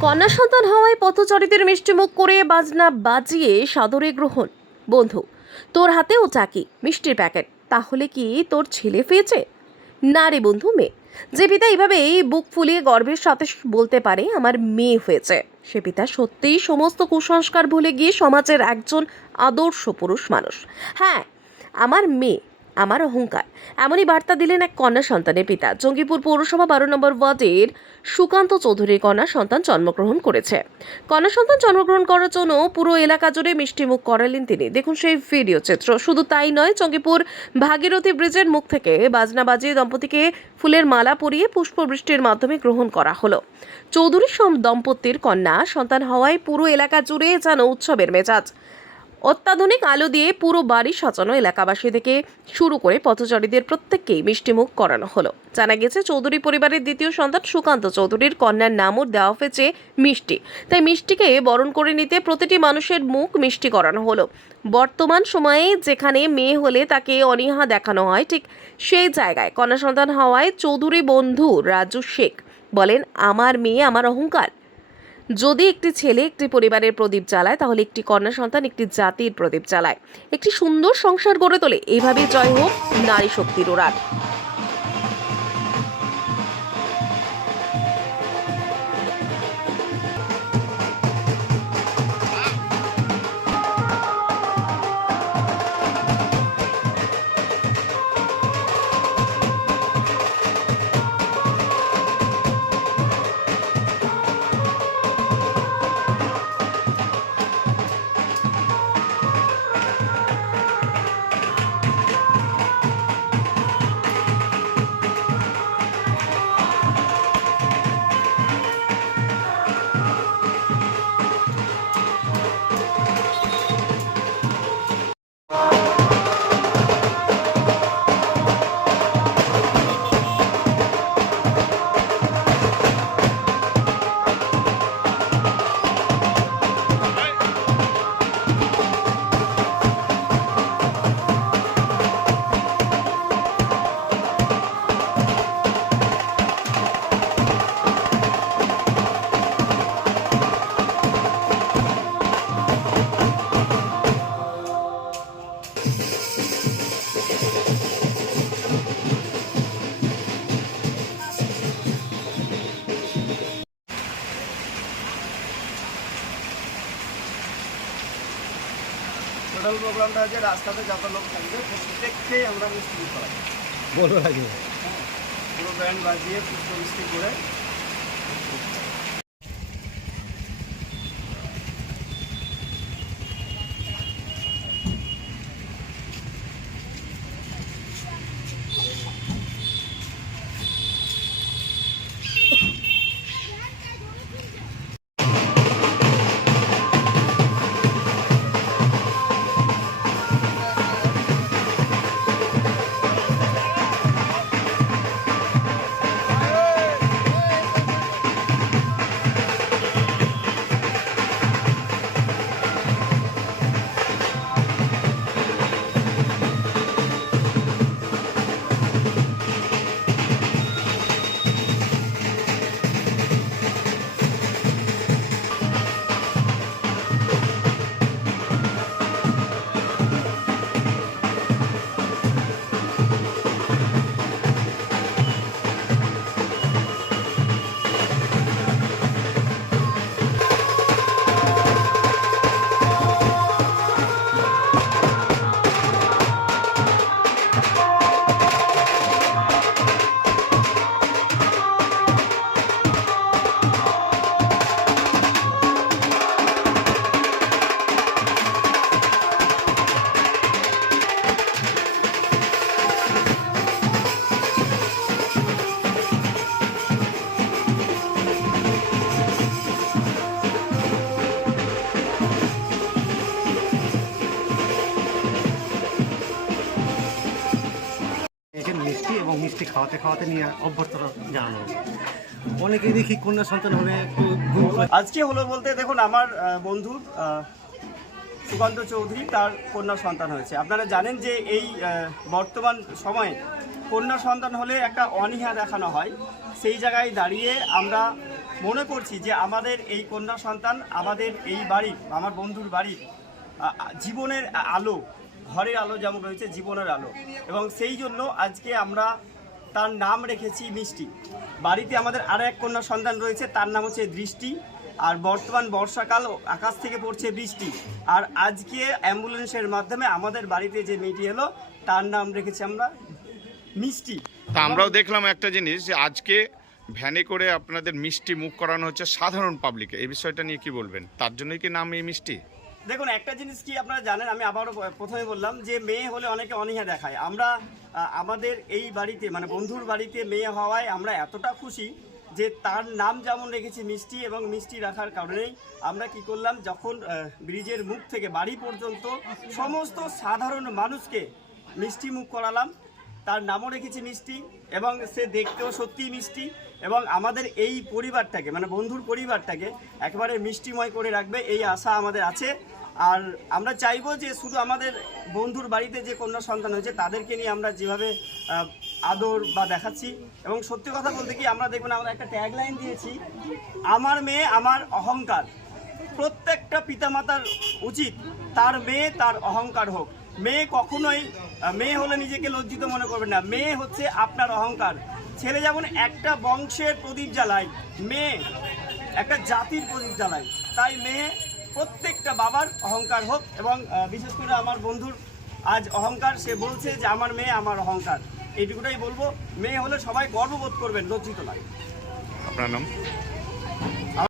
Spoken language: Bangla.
কন্যা সন্তান হওয়ায় পথচারীদের মিষ্টিমুখ করে বাজনা বাজিয়ে সাদরে গ্রহণ। বন্ধু, তোর হাতেও চাকি মিষ্টির প্যাকেট। তাহলে কি তোর ছেলে পেয়েছে? না রে বন্ধু, মেয়ে। যে পিতা এইভাবেই বুক ফুলিয়ে গর্বের সাথে বলতে পারে, আমার মেয়ে হয়েছে। সে পিতা সত্যিই সমস্ত কুসংস্কার ভুলে গিয়ে সমাজের একজন আদর্শ পুরুষ মানুষ। হ্যাঁ আমার মেয়ে। আমার অহংকার। এমনই বার্তা দিলেন এক কন্যা সন্তানের পিতা। জঙ্গিপুর পৌরসভা বারো নম্বর ওয়ার্ডের সুকান্ত চৌধুরীর কন্যা সন্তান জন্মগ্রহণ করেছে। কন্যা সন্তান জন্মগ্রহণ করার জন্য পুরো এলাকা জুড়ে মিষ্টিমুখ করালেন তিনি। দেখুন সেই ভিডিও চিত্র। শুধু তাই নয়, জঙ্গিপুর ভাগীরথী ব্রিজের মুখ থেকে বাজনা বাজিয়ে দম্পতিকে ফুলের মালা পরিয়ে পুষ্পবৃষ্টির মাধ্যমে গ্রহণ করা হলো। চৌধুরী দম্পতির কন্যা সন্তান হওয়ায় পুরো এলাকা জুড়ে যেন উৎসবের মেজাজ। অত্যাধুনিক আলো দিয়ে পুরো বাড়ি সাজানো এলাকাবাসী থেকে শুরু করে পথচারীদের প্রত্যেককেই মিষ্টিমুখ করানো হলো। জানা গেছে, চৌধুরী পরিবারের দ্বিতীয় সন্তান সুকান্ত চৌধুরীর কন্যার নামও দেওয়া হয়েছে মিষ্টি। তাই মিষ্টিকে বরণ করে নিতে প্রতিটি মানুষের মুখ মিষ্টি করানো হলো। বর্তমান সময়ে যেখানে মেয়ে হলে তাকে অনীহা দেখানো হয়, ঠিক সেই জায়গায়। কন্যা সন্তান হওয়ায় চৌধুরী বন্ধু রাজু শেখ বলেন, আমার মেয়ে, আমার অহংকার। যদি একটি ছেলে একটি পরিবারের প্রদীপ জ্বালায়, তাহলে একটি কন্যা সন্তান একটি জাতির প্রদীপ জ্বালায়। একটি সুন্দর সংসার গড়ে তোলে। এইভাবে জয় হোক নারী শক্তির ওরাট টোটাল প্রোগ্রামটা আছে রাস্তাতে যত লোক থাকবে প্রত্যেককেই আমরা মিস্ত্রি করাই। বলব লাগে পুরো ব্যান্ড বাজিয়ে পুষ্প মিস্ত্রি করে। এবং মিষ্টি খাওয়াতে খাওয়াতে নিয়ে অভ্যর্থনা জানানো হয়েছে। অনেকেই দেখি কন্যা সন্তান হলে আজকে হলো বলতে দেখুন, আমার বন্ধু সুকান্ত চৌধুরী, তার কন্যা সন্তান হয়েছে। আপনারা জানেন যে এই বর্তমান সময়ে কন্যা সন্তান হলে একটা অনীহা দেখানো হয়। সেই জায়গায় দাঁড়িয়ে আমরা মনে করছি যে আমাদের এই কন্যা সন্তান আমাদের এই বাড়ির, আমার বন্ধুর বাড়ির জীবনের আলো ঘরের আলো যেমন রয়েছে, জীবনের আলো। এবং সেই জন্য আজকে আমরা তার নাম রেখেছি মিষ্টি। বাড়িতে আমাদের আরও এক কন্যা সন্তান রয়েছে, তার নাম হচ্ছে দৃষ্টি। আর বর্তমান বর্ষাকাল আকাশ থেকে পড়ছে বৃষ্টি। আর আজকে অ্যাম্বুলেন্সের মাধ্যমে আমাদের বাড়িতে যে মেয়েটি এলো, তার নাম রেখেছি আমরা মিষ্টি। তা আমরাও দেখলাম একটা জিনিস, যে আজকে ভ্যানে করে আপনাদের মিষ্টি মুখ করানো হচ্ছে সাধারণ পাবলিকে এই বিষয়টা নিয়ে কি বলবেন? তার জন্যই কি নাম এই মিষ্টি? দেখুন, একটা জিনিস কি আপনারা জানেন, আমি আবারও প্রথমে বললাম যে মেয়ে হলে অনেকে অনীহা দেখায়। আমরা আমাদের এই বাড়িতে মানে বন্ধুর বাড়িতে মেয়ে হওয়ায় আমরা এতটা খুশি যে তার নাম যেমন রেখেছি মিষ্টি এবং মিষ্টি রাখার কারণেই আমরা কি করলাম, যখন ব্রিজের মুখ থেকে বাড়ি পর্যন্ত সমস্ত সাধারণ মানুষকে মিষ্টি মুখ করালাম তার নামও রেখেছি মিষ্টি, এবং সে দেখতেও সত্যিই মিষ্টি, এবং আমাদের এই পরিবারটাকে মানে বন্ধুর পরিবারটাকে একেবারে মিষ্টিময় করে রাখবে, এই আশা আমাদের আছে। আর আমরা চাইব যে শুধু আমাদের বন্ধুর বাড়িতে যে কন্যা সন্তান হয়েছে, তাদেরকে নিয়ে আমরা যেভাবে আদর বা দেখাচ্ছি। এবং সত্যি কথা বলতে কি, আমরা দেখবেন আমরা একটা ট্যাগলাইন দিয়েছি, আমার মেয়ে আমার অহংকার। প্রত্যেকটা পিতামাতার উচিত তার মেয়ে তার অহংকার হোক। মেয়ে কখনোই মেয়ে হলে নিজেকে লজ্জিত মনে করবেন না। মেয়ে হচ্ছে আপনার অহংকার। ছেলে যেমন একটা বংশের প্রদীপ জ্বালায়, মেয়ে একটা জাতির প্রদীপ জ্বালায়, তাই মেয়ে প্রত্যেকটা বাবার অহংকার হোক এবং বিশেষ করে আমার বন্ধুর আজ অহংকার, সে বলছে যে, আমার মেয়ে আমার অহংকার। এইটুকুটাই বলব। মেয়ে হলে সবাই গর্ববোধ করবেন, লজ্জিত নয়। আপনার নাম?